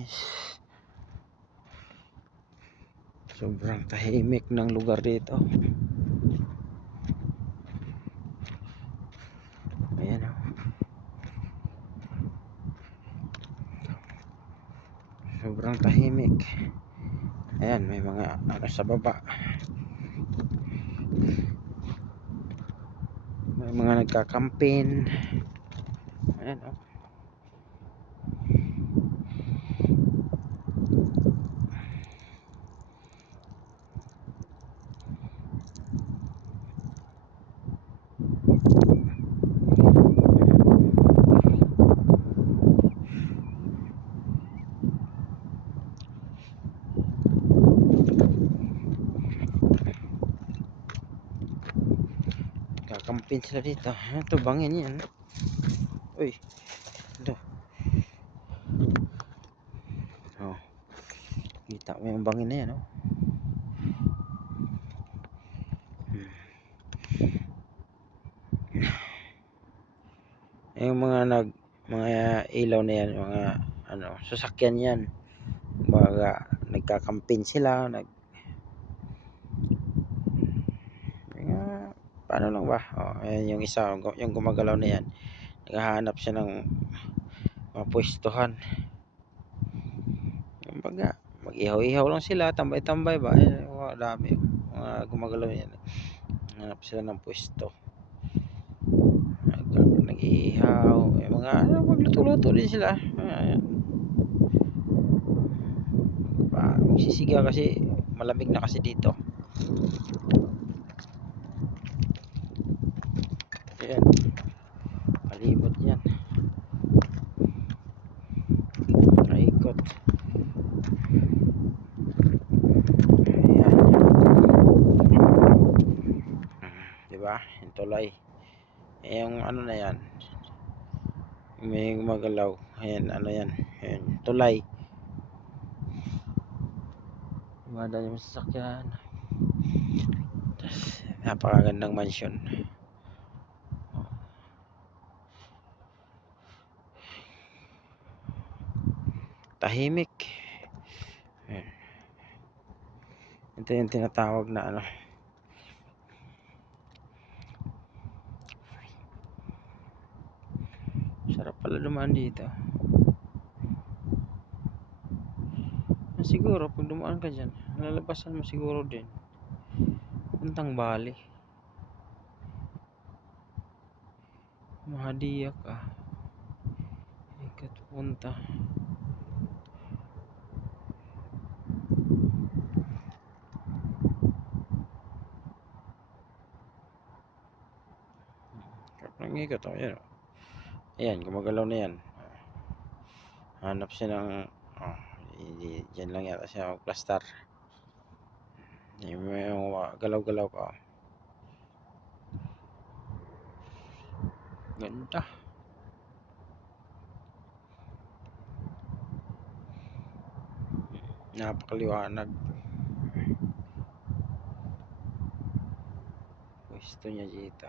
guys. Sobrang tahimik ng lugar dito. Ayan oh. Sobrang tahimik. Ayan, may mga ano sa baba. May mga nagkakampin. Ayan oh. Kakampin sila dito. Ito, bangin yan. Uy. Ito. Oh. Kita mo yung bangin na yan, oh. Hmm. Yung mga nag mga ilaw na yan, mga ano, sasakyan yan. Mga nagkakampin sila, nag mga paano lang ba? Oh, ayan yung isa, yung gumagalaw na yan. Naghahanap siya ng mga pwestuhan. Kumbaga, mag-ihaw-ihaw lang sila, tambay-tambay ba? Ayan, mga dami. Mga gumagalaw yan. Hanap sila ng pwesto. Nag- Nag-ihaw. May mga, ano, magluto-luto din sila. Ayan. Magsisiga kasi malamig na kasi dito. Ayan. Palibot yan. Naikot. Ayan. Diba? Yung tulay. Eh, yung ano na yan. May gumagalaw. Ayan, ano yan. Ayan, tulay. Dumadaan yung sasakyan. Napakagandang mansyon. Tahimik. Ayan. ito yung tinatawag na ano. Sarap pala dumaan dito. Ah, siguro pag dumaan ka dyan lalabasan mo siguro din. Puntang Bali. Mahadiya ka ikat punta. Kapag ikot oh, yan. oh. Ayan, gumagalaw na yan. Hanap siya ng oh, dyan lang yata siya magplastar. Yung may mga galaw-galaw pa. oh. Ganda. Napakaliwanag. Pwesto niya dito.